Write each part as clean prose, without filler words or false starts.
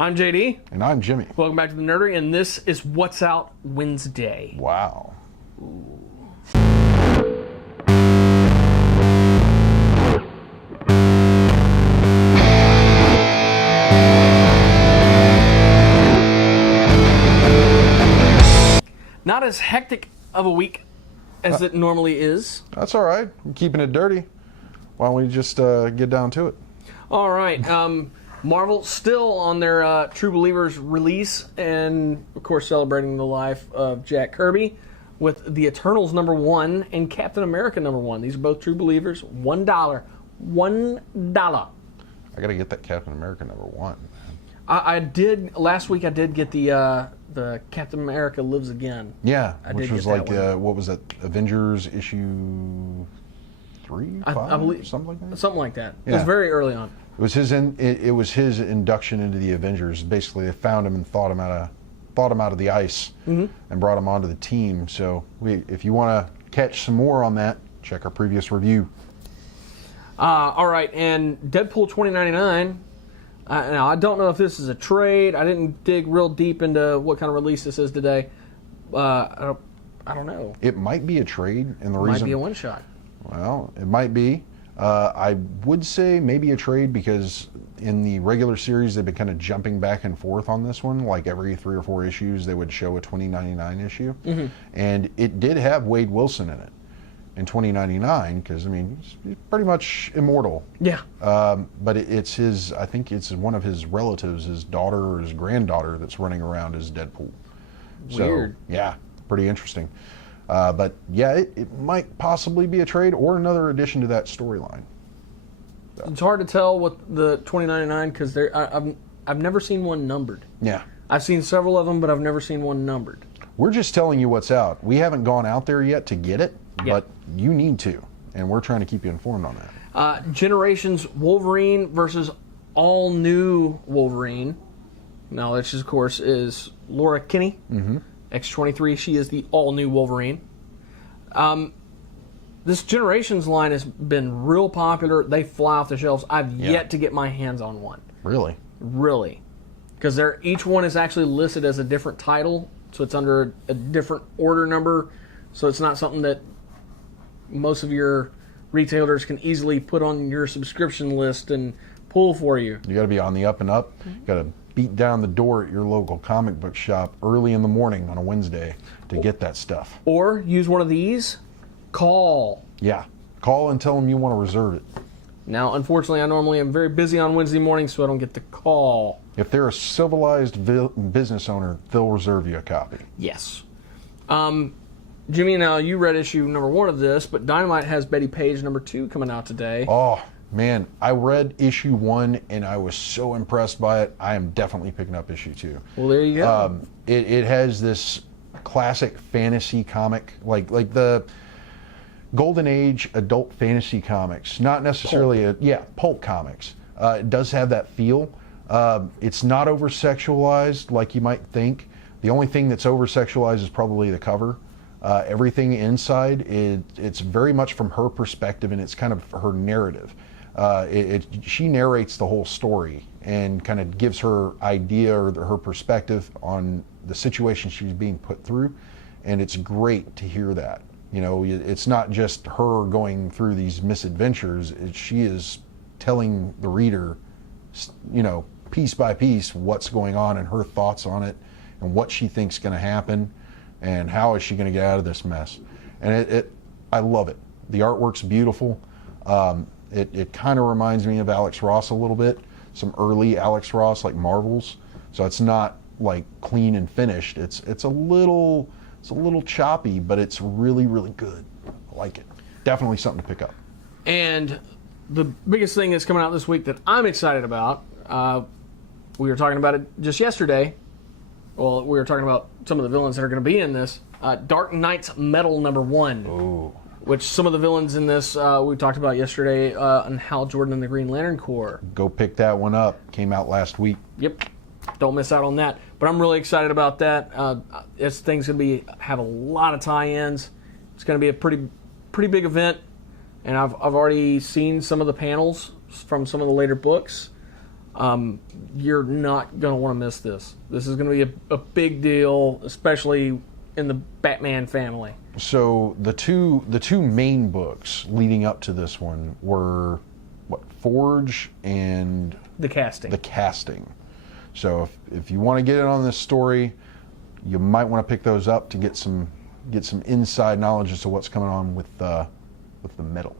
I'm JD. And I'm Jimmy. Welcome back to the Nerdery, and this is What's Out Wednesday. Wow. Not as hectic of a week as it normally is. That's all right. I'm keeping it dirty. Why don't we just get down to it? All right. Marvel still on their True Believers release, and of course celebrating the life of Jack Kirby with the Eternals #1 and Captain America #1. These are both True Believers. $1. $1. I gotta get that Captain America #1. I did last week. I did get the Captain America Lives Again. Yeah, I which did was get that like one. what was that? Avengers issue 3, 5, I believe something like that. Something like that. It Yeah. was very early on. It was his. It was his induction into the Avengers. Basically, they found him and thought him out of the ice and brought him onto the team. So, if you want to catch some more on that, check our previous review. All right, and Deadpool 2099. Now, I don't know if this is a trade. I didn't dig real deep into what kind of release this is today. I don't know. It might be a trade, and the It might reason be a one-shot. Well, it might be. I would say maybe a trade because in the regular series they've been kind of jumping back and forth on this one. Like every 3 or 4 issues they would show a 2099 issue. And it did have Wade Wilson in it in 2099 because, I mean, he's pretty much immortal. Yeah. But it's his, I think it's one of his relatives, his daughter or his granddaughter that's running around as Deadpool. Weird. So, yeah, pretty interesting. But yeah, it might possibly be a trade or another addition to that storyline. It's hard to tell what the 2099 because I've never seen one numbered. Yeah. I've seen several of them, but I've never seen one numbered. We're just telling you what's out. We haven't gone out there yet to get it, Yeah. but you need to. And we're trying to keep you informed on that. Generations Wolverine versus all new Wolverine. Now, this, of course, is Laura Kinney. X-23, she is the all-new Wolverine. This Generations line has been real popular. They fly off the shelves. I've yet to get my hands on one. Really? Really. Because each one is actually listed as a different title, so it's under a different order number, so it's not something that most of your retailers can easily put on your subscription list and pull for you. You got to be on the up and up. You got to beat down the door at your local comic book shop early in the morning on a Wednesday to get that stuff. Or use one of these. Call. Yeah. Call and tell them you want to reserve it. Now, unfortunately, I normally am very busy on Wednesday mornings, so I don't get the call. If they're a civilized business owner, they'll reserve you a copy. Yes. Jimmy, now you read issue #1 of this, but Dynamite has Betty Page #2 coming out today. Oh, man. I read issue 1 and I was so impressed by it. I am definitely picking up issue 2. Well, there you go. It has this classic fantasy comic, like the Golden Age adult fantasy comics. Not necessarily pulp comics. It does have that feel. It's not over-sexualized like you might think. The only thing that's over-sexualized is probably the cover. Everything inside, it's very much from her perspective, and it's kind of her narrative. She narrates the whole story and kind of gives her idea or her perspective on the situation she's being put through, and it's great to hear that. You know, it's not just her going through these misadventures. She is telling the reader, you know, piece by piece what's going on and her thoughts on it and what she thinks is going to happen and how is she going to get out of this mess. And I love it. The artwork's beautiful. It kind of reminds me of Alex Ross a little bit, some early Alex Ross like Marvels. So it's not like clean and finished. It's a little choppy, but it's really, really good. I like it. Definitely something to pick up. And the biggest thing that's coming out this week that I'm excited about, we were talking about it just yesterday. Well, we were talking about some of the villains that are going to be in this. Dark Knight's Metal #1. Oh. Which some of the villains in this we talked about yesterday on Hal Jordan and the Green Lantern Corps. Go pick that one up. Came out last week. Yep. Don't miss out on that. But I'm really excited about that. This thing's going to have a lot of tie-ins. It's going to be a pretty big event. And I've already seen some of the panels from some of the later books. You're not going to want to miss this. This is going to be a big deal, especially in the Batman family. So the two main books leading up to this one were what, Forge and The Casting. So if you want to get in on this story, you might want to pick those up to get some inside knowledge as to what's going on with the metal.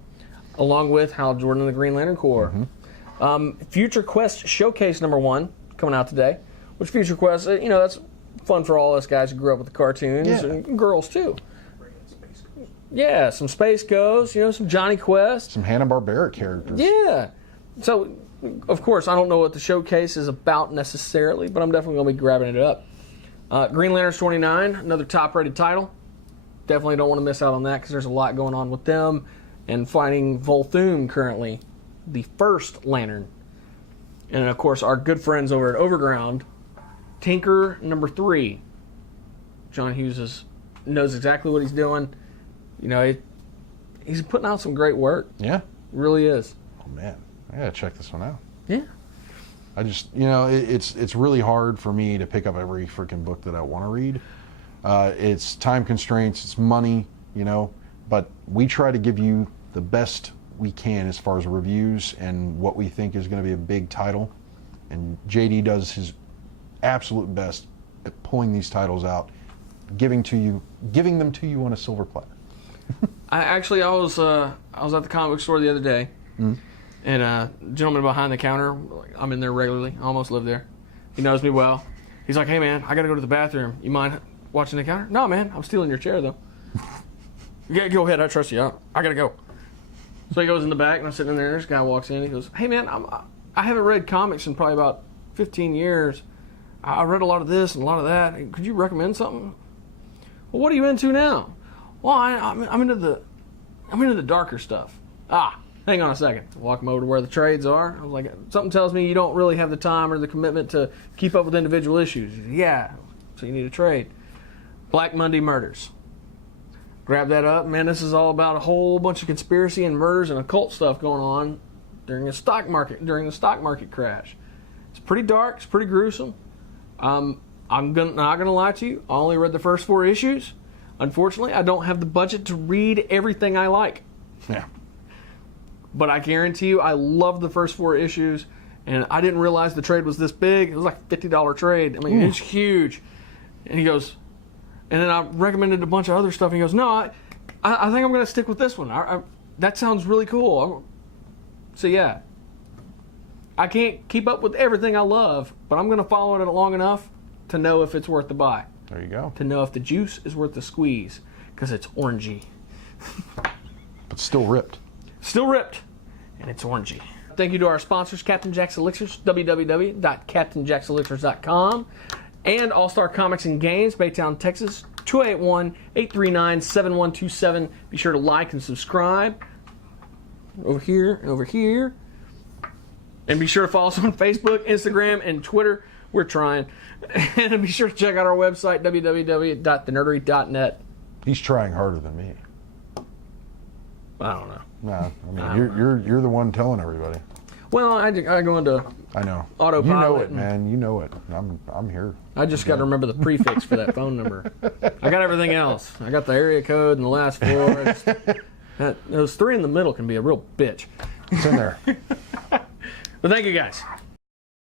Along with Hal Jordan and the Green Lantern Corps. Future Quest Showcase #1 coming out today. Which Future Quest, that's fun for all us guys who grew up with the cartoons, and girls too. Yeah, some Space Ghosts, some Johnny Quest. Some Hanna-Barbera characters. Yeah. So, of course, I don't know what the showcase is about necessarily, but I'm definitely going to be grabbing it up. Green Lantern 29, another top-rated title. Definitely don't want to miss out on that because there's a lot going on with them and fighting Volthoom currently, the first Lantern. And, of course, our good friends over at Overground, Tinker #3. John Hughes knows exactly what he's doing. He's putting out some great work. Yeah. Really is. Oh, man. I got to check this one out. Yeah. I just, it's really hard for me to pick up every freaking book that I want to read. It's time constraints, it's money, but we try to give you the best we can as far as reviews and what we think is going to be a big title. And JD does his absolute best at pulling these titles out, giving them to you on a silver platter. I was at the comic book store the other day, and a gentleman behind the counter, I'm in there regularly, I almost live there. He knows me well. He's like, "Hey man, I gotta go to the bathroom. You mind watching the counter?" "No man, I'm stealing your chair though." "Yeah, go ahead, I trust you. I gotta go." So he goes in the back, and I'm sitting in there. This guy walks in. He goes, "Hey man, I haven't read comics in probably about 15 years. I read a lot of this and a lot of that. Could you recommend something?" "Well, what are you into now?" "Well, I'm into the darker stuff." Hang on a second. Walk him over to where the trades are. I was like, "Something tells me you don't really have the time or the commitment to keep up with individual issues." He said, "Yeah, so you need a trade." Black Monday Murders. Grab that up. Man, this is all about a whole bunch of conspiracy and murders and occult stuff going on during the stock market crash. It's pretty dark. It's pretty gruesome. I'm not gonna lie to you. I only read the first 4 issues. Unfortunately, I don't have the budget to read everything I like. Yeah. But I guarantee you, I love the first 4 issues, and I didn't realize the trade was this big. It was like a $50 trade. I mean, it's huge. And he goes, and then I recommended a bunch of other stuff. And he goes, "No, I think I'm going to stick with this one. That sounds really cool." So yeah, I can't keep up with everything I love, but I'm going to follow it long enough to know if it's worth the buy. There you go. To know if the juice is worth the squeeze, because it's orangey. But still ripped. Still ripped, and it's orangey. Thank you to our sponsors, Captain Jack's Elixirs, www.captainjackselixirs.com, and All Star Comics and Games, Baytown, Texas, 281-839-7127. Be sure to like and subscribe over here and over here. And be sure to follow us on Facebook, Instagram, and Twitter. We're trying. And be sure to check out our website, www.thenerdery.net. He's trying harder than me. I don't know. Nah, I mean, you're the one telling everybody. Well, I go into I know. autopilot. You know it, man. You know it. I'm here. I just got to remember the prefix for that phone number. I got everything else. I got the area code and the last 4. Those 3 in the middle can be a real bitch. It's in there. But thank you guys.